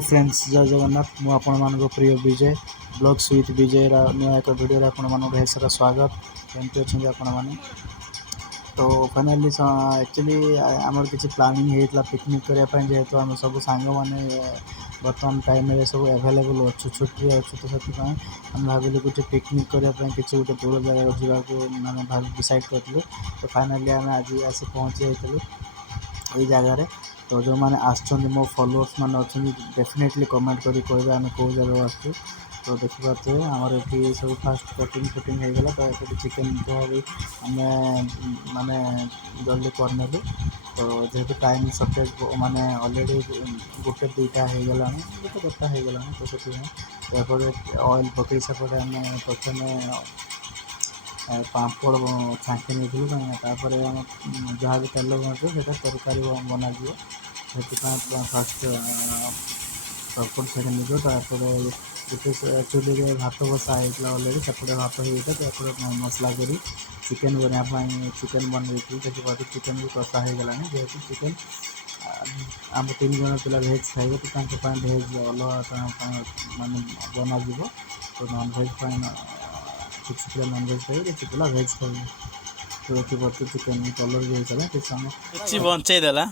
Friends जय जगन्नाथ मु आपण मान प्रिय विजय ब्लॉग्स विथ विजय नुआ एक वीडियो आपण मान ढेर सारा स्वागत केमती अच्छे आपण मैंने तो फाइनाली एक्चुअली आमर किसी प्लानिंग होता पिकनिक करने जेहेतु आम सब सांग मैंने बर्तमान टाइम सब एभेलेबल अच्छे छुट्टी अच्छे तो से आम भाविल गोटे पिकनिक करने किसी गोटे दूर जगह जावाक मैंने डिसाइड करूँ तो फाइनाली आम आज आसी पहुँची ये जगार तो जो मैंने आसछन मो फॉलोअर्स मैंने अच्छा डेफिनेटली कमेंट करी कहे आम कौ जगह आसू तो देखिपे आमर ये सब फास्ट कटिंग फिटिंग होगला तो ये चिकेन भी आम माने जल्दी करनेलु तो जेहेतु टाइम सर्टेज माने ऑलरेडी गोटे दुईटा होगला गोटे गोटा होगला तो से ऑयल पकई सेपटे आम प्रथम पापड़ छाँकी नहीं आम जहाँ भी तेल बनते तरकारी बना फास्ट पापड़ छाँकी नहीं गोटे चूल्हे भात बसा होता अलरेडी सेपटे भात होता तो एपटे मसला करी चिकेन बनाई चिकेन बन देखिए चिकेन भी कषा होगला जेहेतु चिकेन आम 3 जन पिला भेज खाइबे तो भेज अलग माने बना तो नॉन भेज किसी पिला नॉन भेज खाइबे किसी पिला भेज खाइबे तो देखिए चिकेन कलर भी होता है किसी समय रुचि बंचाई देला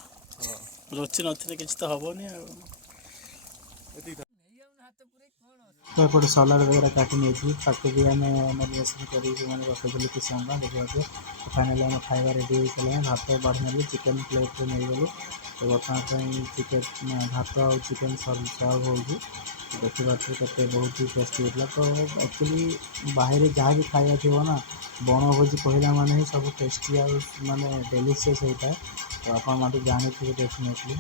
रुचि नथिले किछि तो हबोनी तो एपटे सलाड वगैरह काटी नहीं ताकि भी आम मैरिनेसन कर रखीदेलु किसी समय देखा तो फाइनाली आम खाଇବା रेडी हो भात बाढ़ नेलु चिकेन प्लेट नहीं गलु तो बर्तमान चिकेन भात और चिकेन सर्व हो देखिए के बहुत ही टेस्टी होता तो एक्चुअली बाहर जहाँ भी खाया थी ना बण भोजी कहला माने ही सब टेस्टी और माने डेलीशियस होता है तो आप जानी थे डेफिनेटली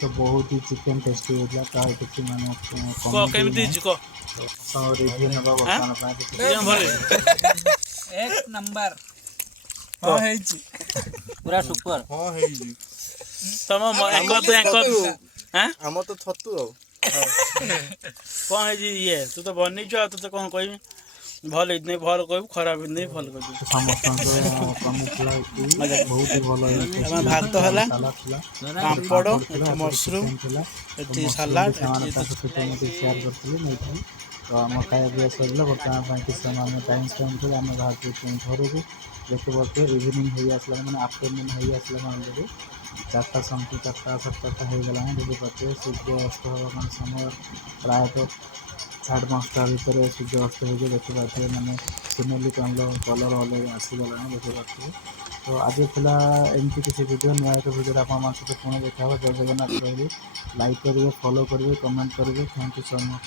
तो बहुत ही चिकेन टेस्टी होता तार किसी माने रिव्यू नबा बर्तमान एक नंबर हां है जी पूरा सुपर हां है जी तम हैं हम तो छतु कौन है जी ये तू तो बनी जो तू तो कौन कहबी भल नहीं भल कहबू खराब नहीं भल कहबू समस्त बहुत ही भल भात हला पापड़ मशरूम सलाड शेयर करते तो आम खाया पीवा सर बर्तमान किसी समय टाइम स्पेंड कर आम बाहर घर को देखते इवनिंग हो आसला मैंने आफ्टरनून हो आसला अलरेडी 4टा समथिंग 4टा 7टा होगला देखिए सूर्य अस्त हवा समय प्रायतः 5:30 भितर सूर्य अस्त हो देखिए मैंने सिनेली कलर अलग आसीगला देखिए तो आज था एमती किसी वीडियो नुआ एक वीडियो आप सहित पुणी देखा जय जगन्नाथ रही लाइक करेंगे फॉलो करेंगे कमेंट करेंगे थैंक यू सो मच।